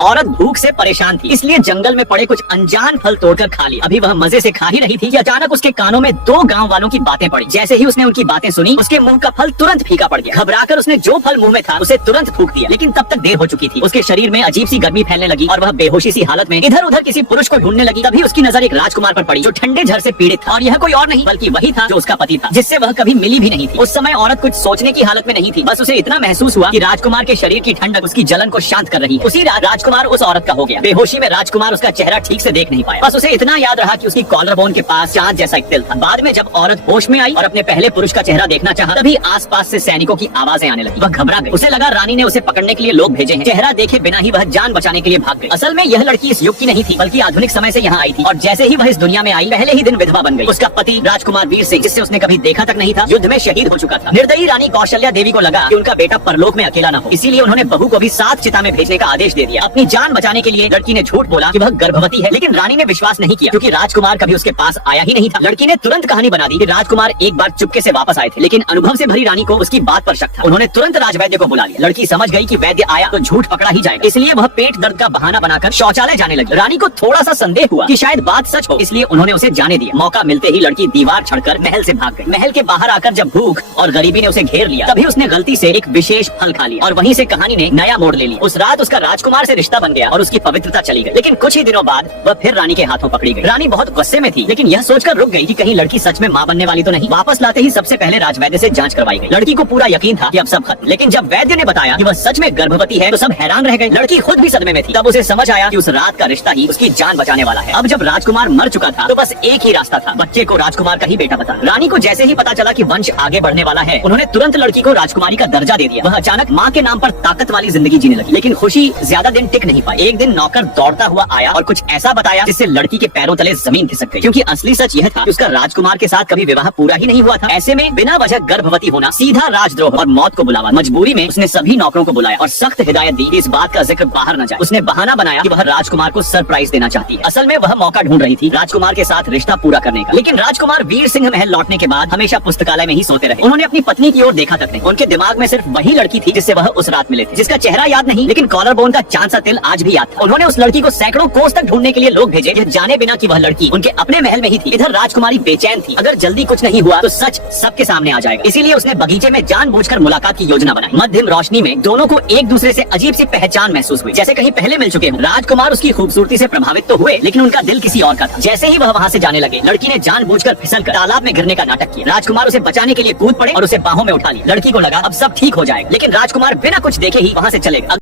औरत भूख से परेशान थी, इसलिए जंगल में पड़े कुछ अनजान फल तोड़कर खा लिया। अभी वह मजे से खा ही रही थी कि अचानक उसके कानों में दो गांव वालों की बातें पड़ी। जैसे ही उसने उनकी बातें सुनी, उसके मुंह का फल तुरंत फीका पड़ गया। घबराकर उसने जो फल मुंह में था उसे तुरंत थूक दिया, लेकिन तब तक देर हो चुकी थी। उसके शरीर में अजीब सी गर्मी फैलने लगी और वह बेहोशी सी हालत में इधर उधर किसी पुरुष को ढूंढने लगी। तभी उसकी नजर एक राजकुमार पर पड़ी, जो ठंडे झर से पीड़ित था। और यह कोई और नहीं बल्कि वही था जो उसका पति था, जिससे वह कभी मिली भी नहीं थी। उस समय औरत कुछ सोचने की हालत में नहीं थी, बस उसे इतना महसूस हुआ कि राजकुमार के शरीर की ठंडक उसकी जलन को शांत कर रही है। उसी राजकुमार उस औरत का हो गया। बेहोशी में राजकुमार उसका चेहरा ठीक से देख नहीं पाया, बस उसे इतना याद रहा कि उसकी कॉलर बोन के पास चांद जैसा एक तिल था। बाद में जब औरत होश में आई और अपने पहले पुरुष का चेहरा देखना चाहा, तभी आसपास से सैनिकों की आवाजें आने लगी। वह घबरा गई। उसे लगा रानी ने उसे पकड़ने के लिए लोग भेजे हैं। चेहरा देखे बिना ही वह जान बचाने के लिए भाग गई। असल में यह लड़की इस युग की नहीं थी, बल्कि आधुनिक समय से यहाँ आई थी। और जैसे ही वह इस दुनिया में आई, पहले ही दिन विधवा बन गई। उसका पति राजकुमार वीर सिंह, जिससे उसने कभी देखा तक नहीं था, युद्ध में शहीद हो चुका था। निर्दयी रानी कौशल्या देवी को लगा कि उनका बेटा परलोक में अकेला न हो, इसीलिए उन्होंने बहू को भी 7 चिता में भेजने का आदेश दे दिया। अपनी जान बचाने के लिए लड़की ने झूठ बोला कि वह गर्भवती है, लेकिन रानी ने विश्वास नहीं किया, क्योंकि राजकुमार कभी उसके पास आया ही नहीं था। लड़की ने तुरंत कहानी बना दी कि राजकुमार एक बार चुपके से वापस आए थे, लेकिन अनुभव से भरी रानी को उसकी बात पर शक था। उन्होंने तुरंत राजवैद्य को बुला लिया। लड़की समझ गई कि वैद्य आया तो झूठ पकड़ा ही जाएगा, इसलिए वह पेट दर्द का बहाना बनाकर शौचालय जाने लगी। रानी को थोड़ा सा संदेह हुआ कि शायद बात सच हो, इसलिए उन्होंने उसे जाने दिया। मौका मिलते ही लड़की दीवार चढ़कर महल से भाग गई। महल के बाहर आकर जब भूख और गरीबी ने उसे घेर लिया, तभी उसने गलती से एक विशेष फल खा लिया और वहीं से कहानी ने नया मोड़ ले लिया। उस रात उसका राजकुमार से रिश्ता बन गया और उसकी पवित्रता चली गई। लेकिन कुछ ही दिनों बाद वह फिर रानी के हाथों पकड़ी गई। रानी बहुत गुस्से में थी, लेकिन यह सोचकर रुक गई कि कहीं लड़की सच में मां बनने वाली तो नहीं। वापस लाते ही सबसे पहले राजवैद्य से जांच करवाई गई। लड़की को पूरा यकीन था कि अब सब खत्म, लेकिन जब वैद्य ने बताया कि वह सच में गर्भवती है तो सब हैरान रह गए। लड़की खुद भी सदमे में थी। तब उसे समझ आया कि उस रात का रिश्ता ही उसकी जान बचाने वाला है। अब जब राजकुमार मर चुका था तो बस एक ही रास्ता था, बच्चे को राजकुमार का ही बेटा बताना। रानी को जैसे ही पता चला कि वंश आगे बढ़ने वाला है, उन्होंने तुरंत लड़की को राजकुमारी का दर्जा दे दिया। वह अचानक माँ के नाम पर ताकत वाली जिंदगी जीने लगी। लेकिन खुशी ज्यादा दिन टिक नहीं पाई। एक दिन नौकर दौड़ता हुआ आया और कुछ ऐसा बताया जिससे लड़की के पैरों तले जमीन खिसक गई, क्योंकि असली सच यह था कि उसका राजकुमार के साथ कभी विवाह पूरा ही नहीं हुआ था। ऐसे में बिना वजह गर्भवती होना सीधा राजद्रोह और मौत को बुलावा। मजबूरी में उसने सभी नौकरों को बुलाया और सख्त हिदायत दी कि इस बात का जिक्र बाहर न जाए। उसने बहाना बनाया कि वह राजकुमार को सरप्राइज देना चाहती है। असल में वह मौका ढूंढ रही थी राजकुमार के साथ रिश्ता पूरा करने का। लेकिन राजकुमार वीर सिंह महल लौटने के बाद हमेशा पुस्तकालय में ही सोते रहे। उन्होंने अपनी पत्नी की ओर देखा तक नहीं। उनके दिमाग में सिर्फ वही लड़की थी जिससे वह उस रात मिले थे, जिसका चेहरा याद नहीं, लेकिन कॉलर बोन का चांद सा तिल आज भी याद था। उन्होंने उस लड़की को सैकड़ों कोस तक ढूंढने के लिए लोग भेजे, यह जाने बिना कि वह लड़की उनके अपने महल में ही थी। इधर राजकुमारी बेचैन थी, अगर जल्दी कुछ नहीं हुआ तो सच सबके सामने आ जाएगा। इसीलिए उसने बगीचे में जानबूझकर मुलाकात की योजना बनाई। मध्यम रोशनी में दोनों को एक दूसरे से अजीब सी पहचान महसूस हुई, जैसे कहीं पहले मिल चुके हों। राजकुमार उसकी खूबसूरती से प्रभावित तो हुए, लेकिन उनका दिल किसी और का था। जैसे ही वह वहाँ से जाने लगे, लड़की ने जानबूझकर फिसलकर तालाब में गिरने का नाटक किया। राजकुमार उसे बचाने के लिए कूद पड़े और उसे बाहों में उठा लिया। लड़की को लगा अब सब ठीक हो जाएगा, लेकिन राजकुमार बिना कुछ देखे ही वहाँ से चले गए।